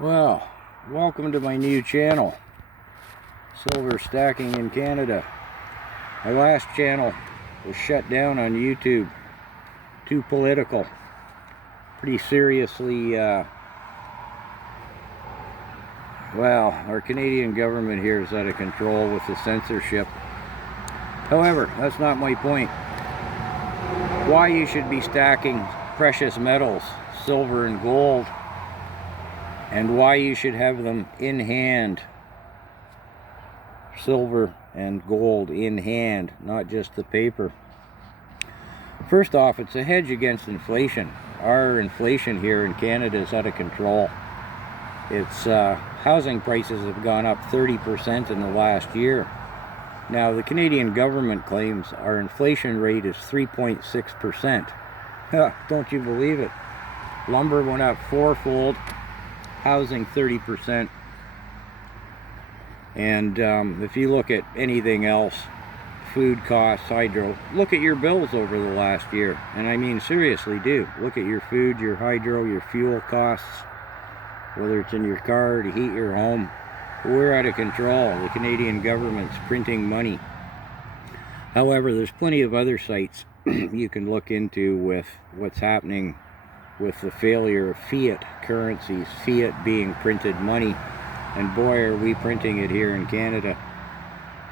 Well, welcome to my new channel, Silver Stacking in Canada. My last channel was shut down on YouTube. Too political. Pretty seriously, well, our Canadian government here is out of control with the censorship. However, that's not my point. Why you should be stacking precious metals, silver and gold, and why you should have them in hand. Silver and gold in hand, not just the paper. First off, it's a hedge against inflation. Our inflation here in Canada is out of control. It's housing prices have gone up 30% in the last year. Now, the Canadian government claims our inflation rate is 3.6%. Don't you believe it? Lumber went up fourfold. Housing 30%, and if you look at anything else, food costs, hydro, look at your bills over the last year, and I mean seriously do. Look at your food, your hydro, your fuel costs, whether it's in your car to heat your home. We're out of control. The Canadian government's printing money. However, there's plenty of other sites you can look into with what's happening with the failure of fiat currencies, fiat being printed money, and boy are we printing it here in Canada.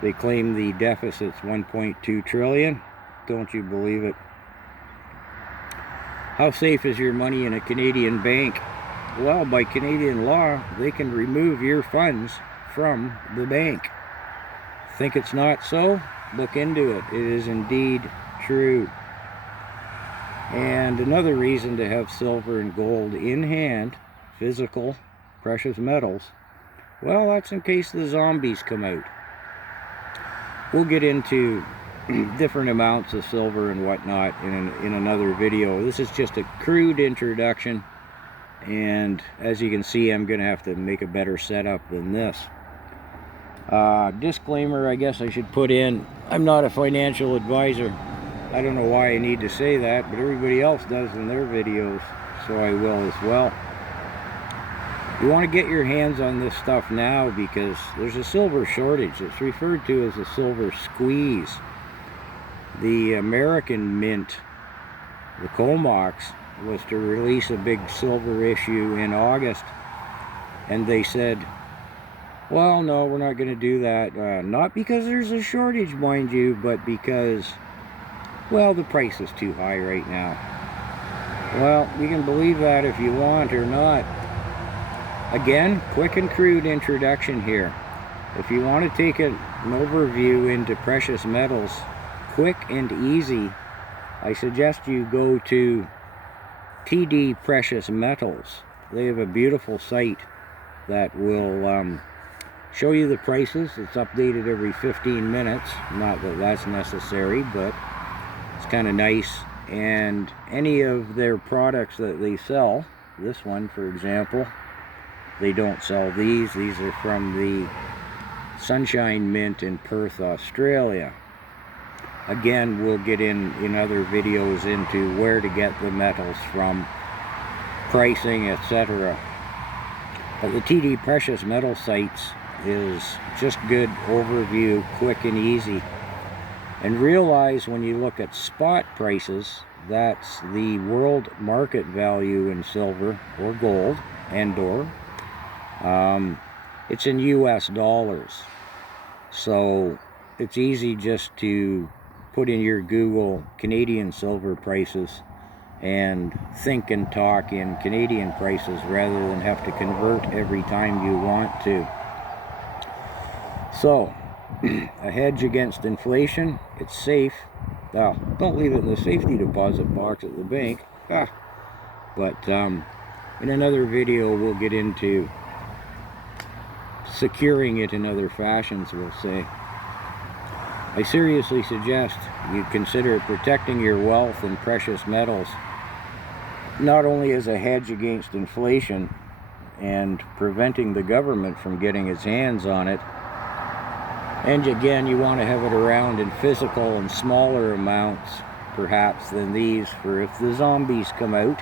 They claim the deficit's 1.2 trillion. Don't you believe it? How safe is your money in a Canadian bank? Well, by Canadian law, they can remove your funds from the bank. Think it's not so? Look into it. It is indeed true. And another reason to have silver and gold in hand, physical precious metals, well, that's in case the zombies come out. We'll get into different amounts of silver and whatnot in another video. This is just a crude introduction, and as you can see, I'm going to have to make a better setup than this. Disclaimer, I guess I should put in, I'm not a financial advisor. I don't know why I need to say that, but everybody else does in their videos, so I will as well. You want to get your hands on this stuff now because there's a silver shortage. It's referred to as a silver squeeze. The American Mint, the Comox, was to release a big silver issue in August, and they said, well, no, we're not going to do that. Not because there's a shortage, mind you, but because, well, the price is too high right now. Well, you can believe that if you want or not. Again, quick and crude introduction here. If you want to take an overview into precious metals, quick and easy, I suggest you go to TD Precious Metals. They have a beautiful site that will show you the prices. It's updated every 15 minutes. Not that that's necessary, but it's kind of nice. And any of their products that they sell, this one for example, they don't sell these. These are from the Sunshine Mint in Perth, Australia. Again, we'll get in other videos into where to get the metals from, pricing, etc. But the TD Precious Metal sites is just good overview, quick and easy. And realize when you look at spot prices, that's the world market value in silver or gold and or it's in US dollars. So it's easy just to put in your Google Canadian silver prices and think and talk in Canadian prices rather than have to convert every time you want to. So, a hedge against inflation, it's safe. Well, don't leave it in the safety deposit box at the bank. But in another video we'll get into securing it in other fashions, we'll say. I seriously suggest you consider protecting your wealth in precious metals, not only as a hedge against inflation and preventing the government from getting its hands on it, and again, you want to have it around in physical and smaller amounts, perhaps, than these, for if the zombies come out.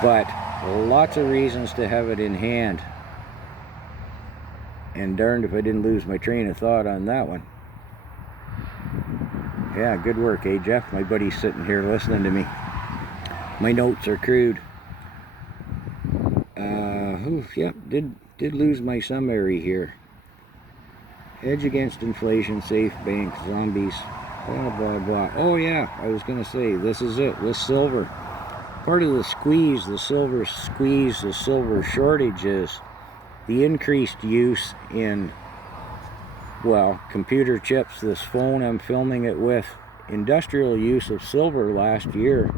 But Lots of reasons to have it in hand. And darned if I didn't lose my train of thought on that one. Yeah, good work, eh, Jeff? My buddy's sitting here listening to me. My notes are crude. Yep, did lose my summary here. Hedge against inflation, safe banks, zombies, blah, blah, blah. Oh, yeah, I was going to say, this is it. This silver. Part of the squeeze, the silver shortage is the increased use in, well, computer chips. This phone I'm filming it with, industrial use of silver last year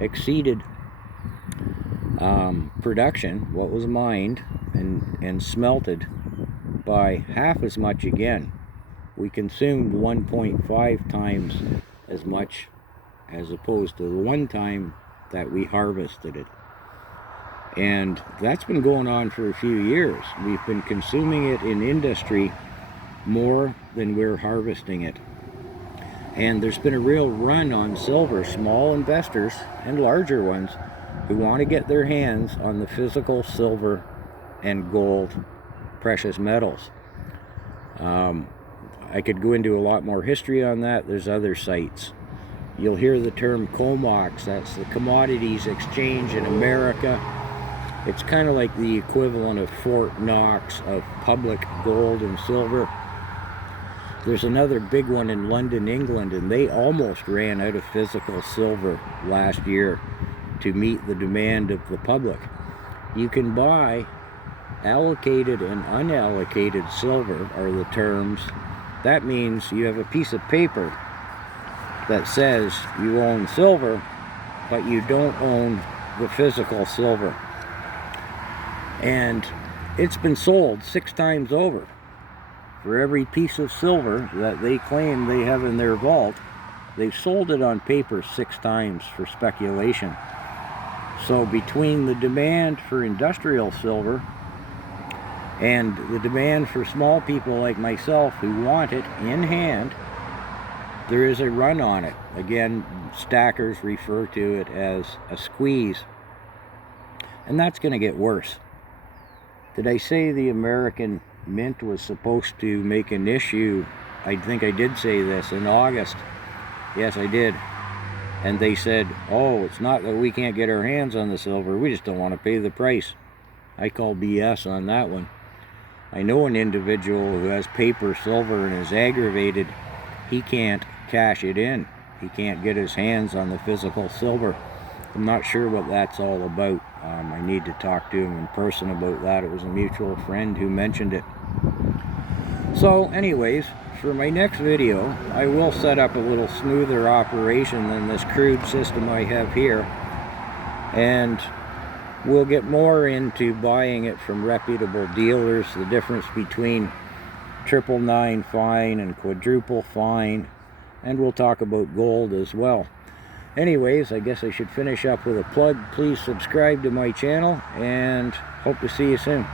exceeded production, what was mined and smelted, by half as much again. We consumed 1.5 times as much as opposed to the one time that we harvested it. And that's been going on for a few years. We've been consuming it in industry more than we're harvesting it. And there's been a real run on silver. Small investors and larger ones who want to get their hands on the physical silver and gold precious metals. I could go into a lot more history on that. There's other sites. You'll hear the term COMOX. That's the Commodities Exchange in America. It's kind of like the equivalent of Fort Knox of public gold and silver. There's another big one in London, England, and they almost ran out of physical silver last year to meet the demand of the public. You can buy allocated and unallocated silver are the terms. That means you have a piece of paper that says you own silver, but you don't own the physical silver. And it's been sold 6 times over. For every piece of silver that they claim they have in their vault, they've sold it on paper 6 times for speculation. So between the demand for industrial silver and the demand for small people like myself who want it in hand, there is a run on it. Again, stackers refer to it as a squeeze. And that's going to get worse. Did I say the American Mint was supposed to make an issue? I think I did say this in August. Yes, I did. And they said, oh, it's not that we can't get our hands on the silver, we just don't want to pay the price. I call BS on that one. I know an individual who has paper silver and is aggravated. He can't cash it in. He can't get his hands on the physical silver. I'm not sure what that's all about. I need to talk to him in person about that. It was a mutual friend who mentioned it. So anyways, for my next video, I will set up a little smoother operation than this crude system I have here. And we'll get more into buying it from reputable dealers, the difference between 999 fine and quadruple fine, and we'll talk about gold as well. Anyways, I guess I should finish up with a plug. Please subscribe to my channel, and hope to see you soon.